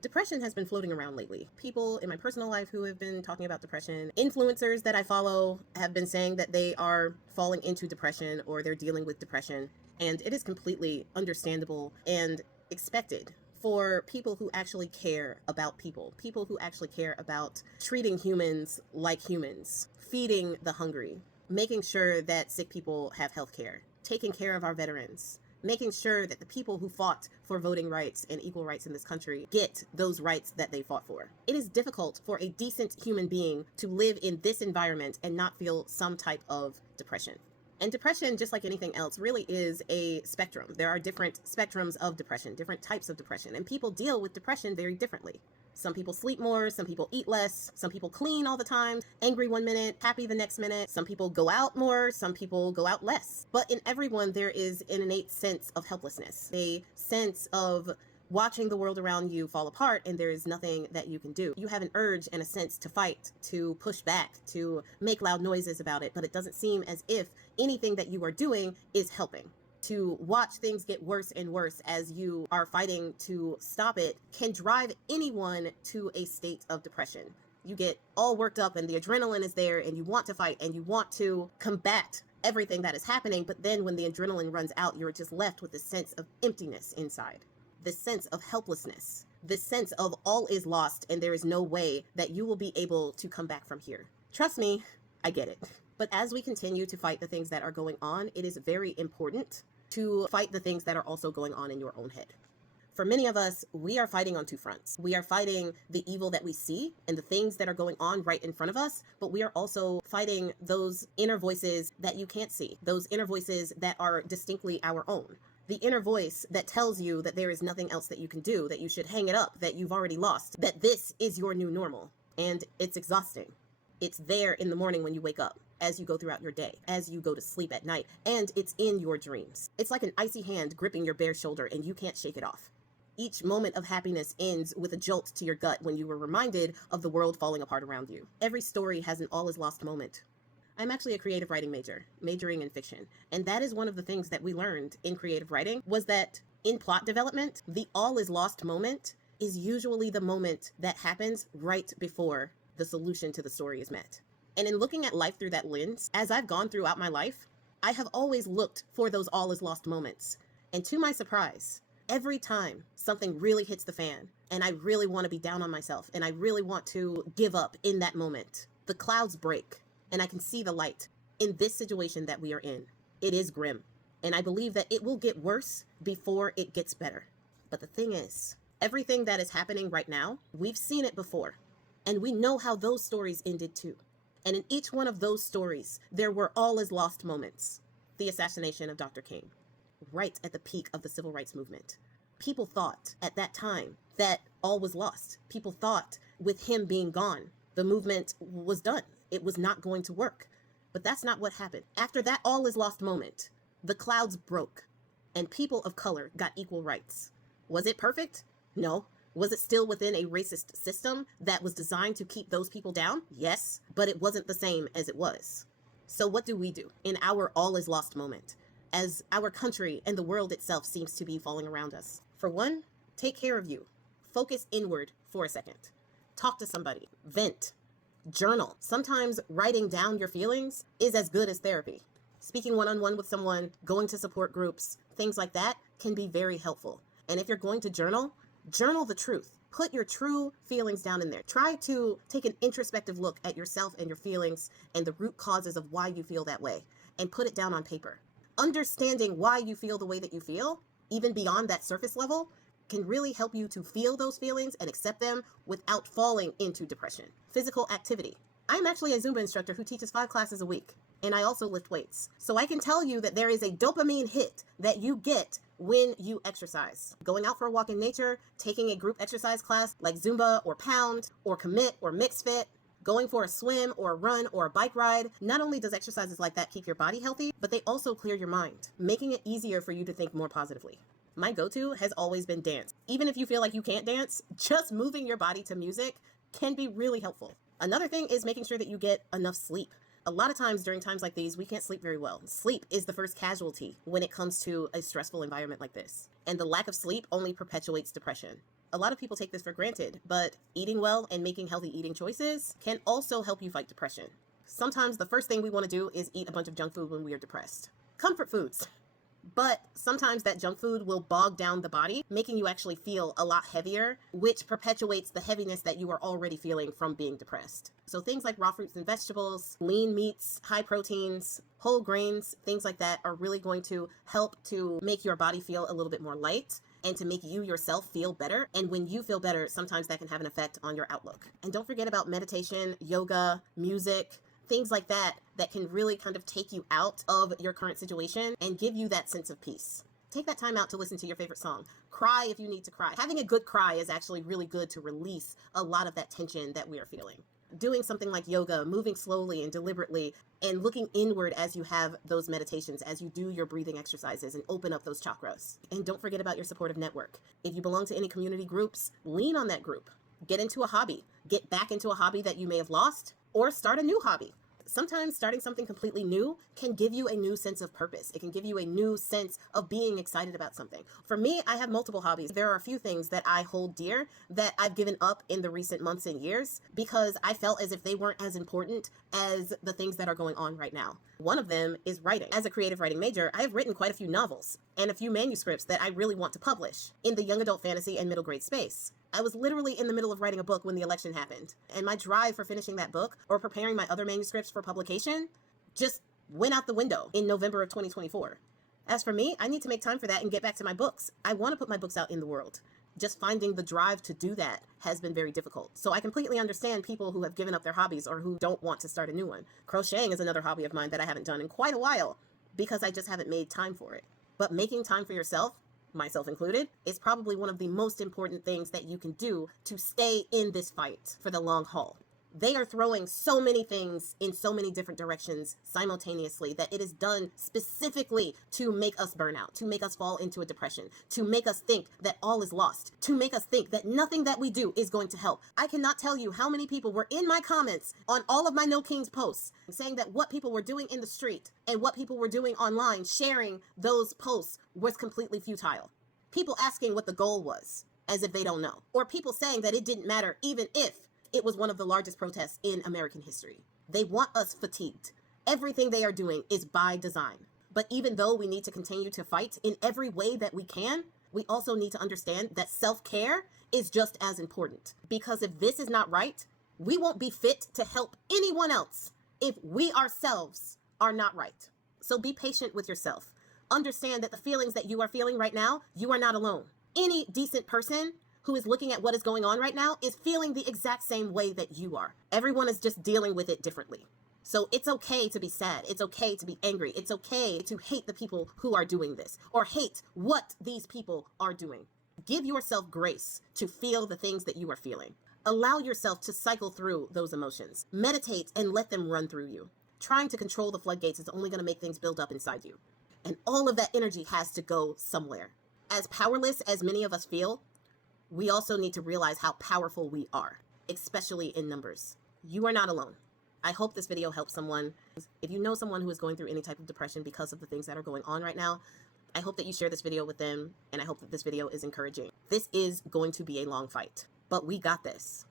Depression has been floating around lately. People in my personal life who have been talking about depression, influencers that I follow have been saying that they are falling into depression or they're dealing with depression. And it is completely understandable and expected for people who actually care about people, people who actually care about treating humans like humans, feeding the hungry, making sure that sick people have health care, taking care of our veterans, making sure that the people who fought for voting rights and equal rights in this country get those rights that they fought for. It is difficult for a decent human being to live in this environment and not feel some type of depression. And depression, just like anything else, really is a spectrum. There are different spectrums of depression, different types of depression, and people deal with depression very differently. Some people sleep more, some people eat less, some people clean all the time, angry one minute, happy the next minute. Some people go out more, some people go out less. But in everyone, there is an innate sense of helplessness, a sense of watching the world around you fall apart and there is nothing that you can do. You have an urge and a sense to fight, to push back, to make loud noises about it, but it doesn't seem as if anything that you are doing is helping. To watch things get worse and worse as you are fighting to stop it can drive anyone to a state of depression. You get all worked up and the adrenaline is there and you want to fight and you want to combat everything that is happening, but then when the adrenaline runs out, you're just left with this sense of emptiness inside, this sense of helplessness, this sense of all is lost and there is no way that you will be able to come back from here. Trust me, I get it. But as we continue to fight the things that are going on, it is very important to fight the things that are also going on in your own head. For many of us, we are fighting on two fronts. We are fighting the evil that we see and the things that are going on right in front of us, but we are also fighting those inner voices that you can't see, those inner voices that are distinctly our own. The inner voice that tells you that there is nothing else that you can do, that you should hang it up, that you've already lost, that this is your new normal. And it's exhausting. It's there in the morning when you wake up, as you go throughout your day, as you go to sleep at night, and it's in your dreams. It's like an icy hand gripping your bare shoulder and you can't shake it off. Each moment of happiness ends with a jolt to your gut when you were reminded of the world falling apart around you. Every story has an all is lost moment. I'm actually a creative writing major, majoring in fiction, and that is one of the things that we learned in creative writing was that in plot development, the all is lost moment is usually the moment that happens right before the solution to the story is met. And in looking at life through that lens, as I've gone throughout my life, I have always looked for those all is lost moments. And to my surprise, every time something really hits the fan and I really want to be down on myself and I really want to give up in that moment, the clouds break and I can see the light in this situation that we are in. It is grim. And I believe that it will get worse before it gets better. But the thing is, everything that is happening right now, we've seen it before. And we know how those stories ended too. And in each one of those stories, there were all is lost moments. The assassination of Dr. King, right at the peak of the civil rights movement. People thought at that time that all was lost. People thought with him being gone, the movement was done. It was not going to work. But that's not what happened. After that all is lost moment, the clouds broke and people of color got equal rights. Was it perfect? No. Was it still within a racist system that was designed to keep those people down? Yes, but it wasn't the same as it was. So what do we do in our all is lost moment, as our country and the world itself seems to be falling around us? For one, take care of you. Focus inward for a second. Talk to somebody. Vent. Journal. Sometimes writing down your feelings is as good as therapy. Speaking one-on-one with someone, going to support groups, things like that can be very helpful. And if you're going to journal the truth. Put your true feelings down in there. Try to take an introspective look at yourself and your feelings and the root causes of why you feel that way and put it down on paper. Understanding why you feel the way that you feel, even beyond that surface level, can really help you to feel those feelings and accept them without falling into depression. Physical activity. I'm actually a Zumba instructor who teaches 5 classes a week, and I also lift weights. So I can tell you that there is a dopamine hit that you get when you exercise. Going out for a walk in nature, taking a group exercise class like Zumba or Pound or Commit or Mix Fit, going for a swim or a run or a bike ride. Not only does exercises like that keep your body healthy, but they also clear your mind, making it easier for you to think more positively. My go-to has always been dance. Even if you feel like you can't dance, just moving your body to music can be really helpful. Another thing is making sure that you get enough sleep. A lot of times during times like these, we can't sleep very well. Sleep is the first casualty when it comes to a stressful environment like this. And the lack of sleep only perpetuates depression. A lot of people take this for granted, but eating well and making healthy eating choices can also help you fight depression. Sometimes the first thing we want to do is eat a bunch of junk food when we are depressed. Comfort foods. But sometimes that junk food will bog down the body, making you actually feel a lot heavier, which perpetuates the heaviness that you are already feeling from being depressed. So things like raw fruits and vegetables, lean meats, high proteins, whole grains, things like that are really going to help to make your body feel a little bit more light and to make you yourself feel better. And when you feel better, sometimes that can have an effect on your outlook. And don't forget about meditation, yoga, music, things like that that can really kind of take you out of your current situation and give you that sense of peace. Take that time out to listen to your favorite song. Cry if you need to cry. Having a good cry is actually really good to release a lot of that tension that we are feeling. Doing something like yoga, moving slowly and deliberately, and looking inward as you have those meditations, as you do your breathing exercises and open up those chakras. And don't forget about your supportive network. If you belong to any community groups, lean on that group. Get into a hobby. Get back into a hobby that you may have lost, or start a new hobby. Sometimes starting something completely new can give you a new sense of purpose. It can give you a new sense of being excited about something. For me, I have multiple hobbies. There are a few things that I hold dear that I've given up in the recent months and years because I felt as if they weren't as important as the things that are going on right now. One of them is writing. As a creative writing major, I have written quite a few novels and a few manuscripts that I really want to publish in the young adult fantasy and middle grade space. I was literally in the middle of writing a book when the election happened, and my drive for finishing that book or preparing my other manuscripts for publication just went out the window in November of 2024. As for me, I need to make time for that and get back to my books. I want to put my books out in the world. Just finding the drive to do that has been very difficult. So I completely understand people who have given up their hobbies or who don't want to start a new one. Crocheting is another hobby of mine that I haven't done in quite a while because I just haven't made time for it. But making time for yourself, myself included, is probably one of the most important things that you can do to stay in this fight for the long haul. They are throwing so many things in so many different directions simultaneously that it is done specifically to make us burn out, to make us fall into a depression, to make us think that all is lost, to make us think that nothing that we do is going to help. I cannot tell you how many people were in my comments on all of my No Kings posts saying that what people were doing in the street and what people were doing online, sharing those posts, was completely futile. People asking what the goal was, as if they don't know. Or people saying that it didn't matter even if it was one of the largest protests in American history. They want us fatigued. Everything they are doing is by design. But even though we need to continue to fight in every way that we can, we also need to understand that self-care is just as important. Because if this is not right, we won't be fit to help anyone else if we ourselves are not right. So be patient with yourself. Understand that the feelings that you are feeling right now, you are not alone. Any decent person who is looking at what is going on right now is feeling the exact same way that you are. Everyone is just dealing with it differently. So it's okay to be sad. It's okay to be angry. It's okay to hate the people who are doing this or hate what these people are doing. Give yourself grace to feel the things that you are feeling. Allow yourself to cycle through those emotions. Meditate and let them run through you. Trying to control the floodgates is only going to make things build up inside you. And all of that energy has to go somewhere. As powerless as many of us feel, we also need to realize how powerful we are, especially in numbers. You are not alone. I hope this video helps someone. If you know someone who is going through any type of depression because of the things that are going on right now, I hope that you share this video with them, and I hope that this video is encouraging. This is going to be a long fight, but we got this.